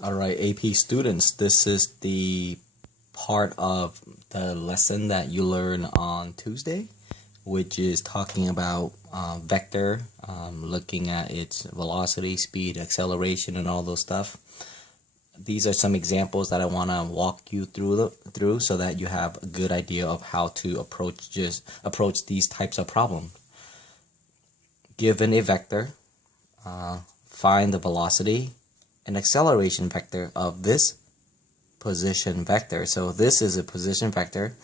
Alright, AP students, this is the part of the lesson that you learn on Tuesday, which is talking about vector, looking at its velocity, speed, acceleration, and all those stuff. These are some examples that I want to walk you through so that you have a good idea of how to approach these types of problems. Given a vector, find the velocity and acceleration vector of this position vector. So this is a position vector.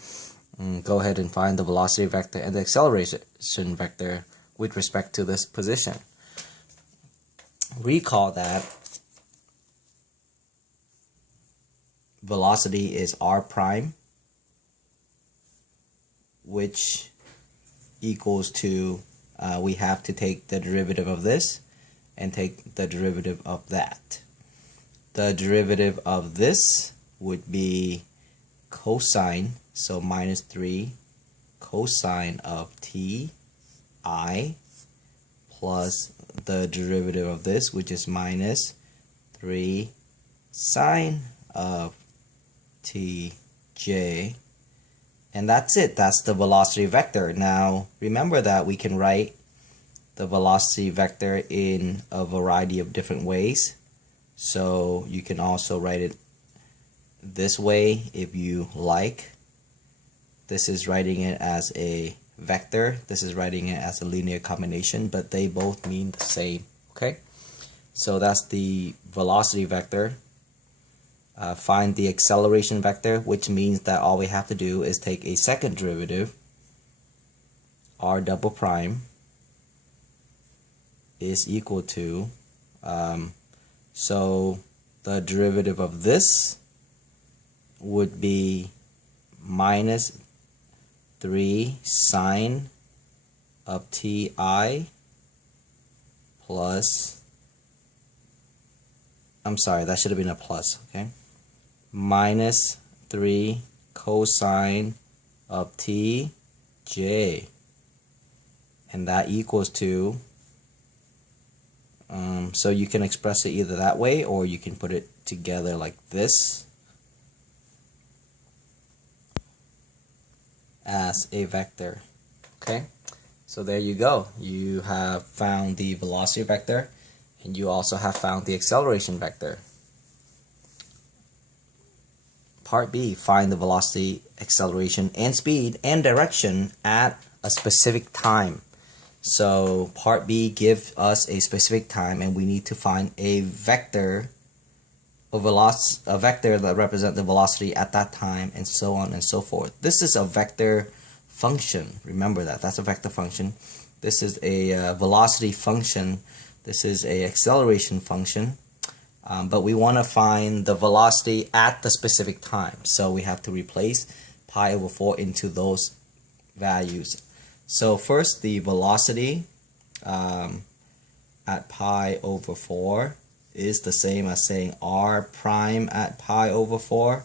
Go ahead and find the velocity vector and the acceleration vector with respect to this position. Recall that velocity is r prime, which equals to, we have to take the derivative of this and take the derivative of that. The derivative of this would be cosine, so minus 3 cosine of t I plus the derivative of this, which is minus 3 sine of t j. And that's it. That's the velocity vector. Now remember that we can write the velocity vector in a variety of different ways. So you can also write it this way if you like. This is writing it as a vector. This is writing it as a linear combination, but they both mean the same. Okay? So that's the velocity vector. Find the acceleration vector, which means that all we have to do is take a second derivative, r double prime is equal to, so the derivative of this would be minus 3 sine of ti plus, I'm sorry, that should have been a plus, okay? Minus 3 cosine of t j. And that equals to, so you can express it either that way or you can put it together like this as a vector. Okay, so there you go. You have found the velocity vector and you also have found the acceleration vector. Part B, find the velocity, acceleration, and speed and direction at a specific time. So part B gives us a specific time and we need to find a vector, a vector that represents the velocity at that time, and so on and so forth. This is a vector function. Remember that. That's a vector function. This is a velocity function. This is a acceleration function. But we want to find the velocity at the specific time. So we have to replace pi over 4 into those values. So first, the velocity at pi over 4 is the same as saying r prime at pi over 4.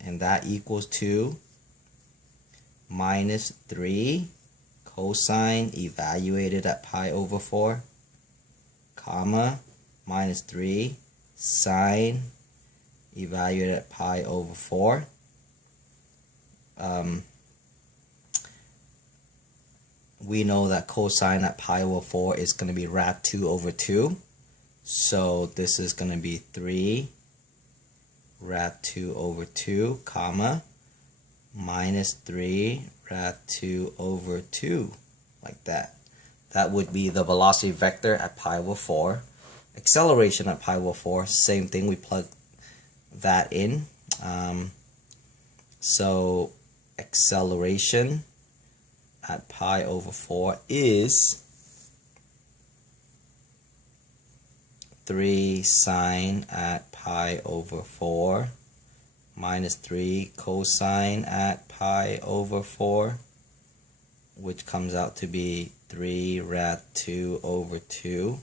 And that equals to minus 3 cosine evaluated at pi over 4, comma, minus 3 sine evaluated at pi over 4. We know that cosine at pi over 4 is going to be rad 2 over 2. So this is going to be 3 rad 2 over 2, comma, minus 3 rad 2 over 2, like that. That would be the velocity vector at pi over 4. Acceleration at pi over 4, same thing, we plug that in. So acceleration at pi over 4 is 3 sine at pi over 4 minus 3 cosine at pi over 4, which comes out to be 3 rad 2 over 2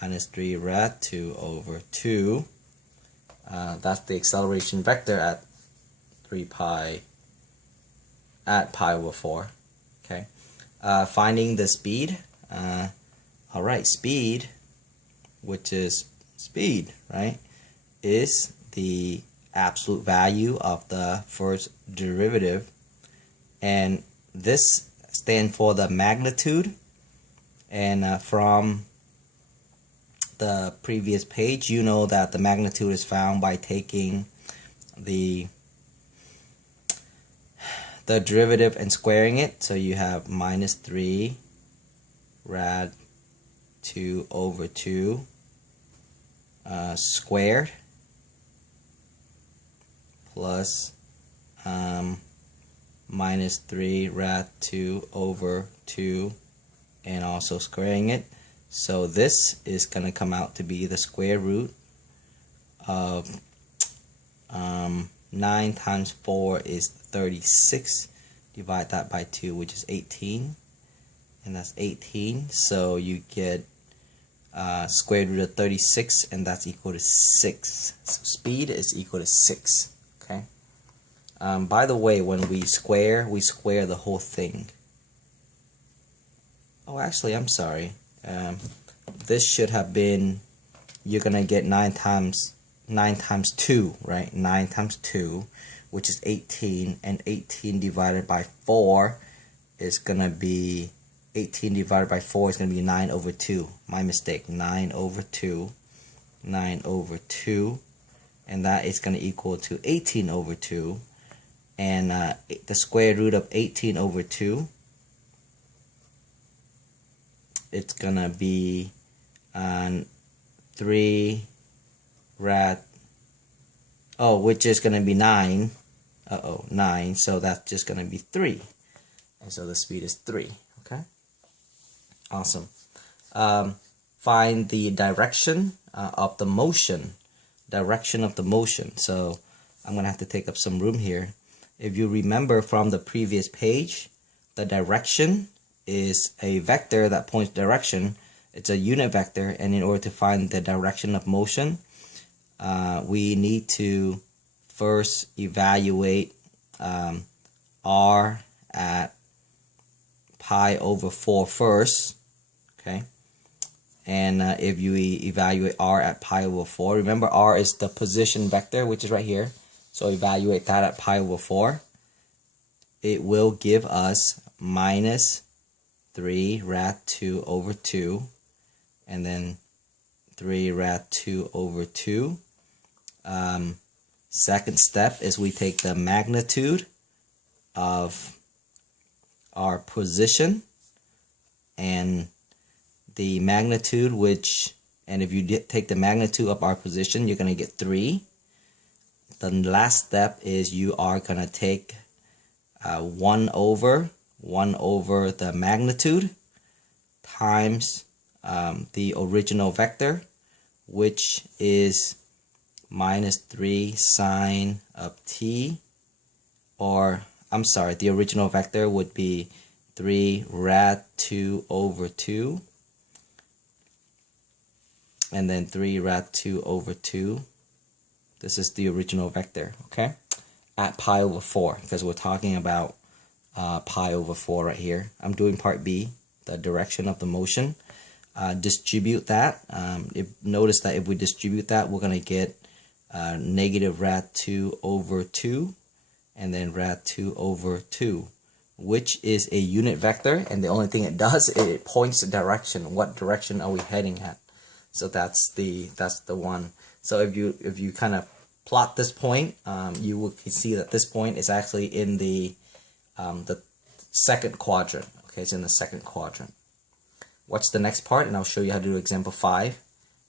minus 3 rad 2 over 2. That's the acceleration vector at 3 pi at pi over 4. Okay, finding the speed. Alright, speed, which is speed, right, is the absolute value of the first derivative, and this stands for the magnitude. And from the previous page, you know that the magnitude is found by taking the derivative and squaring it. So you have minus 3 rad 2 over 2 squared plus minus 3 rad 2 over 2 and also squaring it. So this is going to come out to be the square root of 9 times 4 is 36. Divide that by 2, which is 18. And that's 18. So you get square root of 36, and that's equal to 6. So speed is equal to 6. Okay. By the way, when we square the whole thing. Oh, actually, I'm sorry. This should have been, you're gonna get 9 times 2, right? 9 times 2, which is 18, and 18 divided by 4 is gonna be 18 divided by 4 is gonna be 9 over 2. My mistake. 9 over 2, 9 over 2, and that is gonna equal to 18 over 2, and the square root of 18 over 2. It's gonna be 3 rad, which is gonna be 9. 9. So that's just gonna be 3, and so the speed is 3. Okay. Awesome. Find the direction of the motion. Direction of the motion. So I'm gonna have to take up some room here. If you remember from the previous page, the direction is a vector that points direction. It's a unit vector, and in order to find the direction of motion, we need to first evaluate r at pi over 4 first. Okay, and if you evaluate r at pi over 4, remember r is the position vector, which is right here. So evaluate that at pi over 4. It will give us minus 3 rad 2 over 2, and then 3 rad 2 over 2. Second step is we take the magnitude of our position, and the magnitude and if you take the magnitude of our position, you're going to get 3. The last step is you are going to take 1 over the magnitude times the original vector, which is minus 3 sine of t, or I'm sorry, the original vector would be 3 rad 2 over 2, and then 3 rad 2 over 2. This is the original vector, okay, at pi over 4, because we're talking about pi over 4 right here. I'm doing part B, the direction of the motion. Distribute that. Notice that if we distribute that, we're going to get negative rad 2 over 2, and then rad 2 over 2, which is a unit vector, and the only thing it does is it points the direction. What direction are we heading at? So that's the one. So if you kind of plot this point, you will see that this point is actually in the second quadrant. Okay, it's in the second quadrant. Watch the next part, and I'll show you how to do example 5,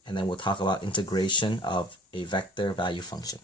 and then we'll talk about integration of a vector value function.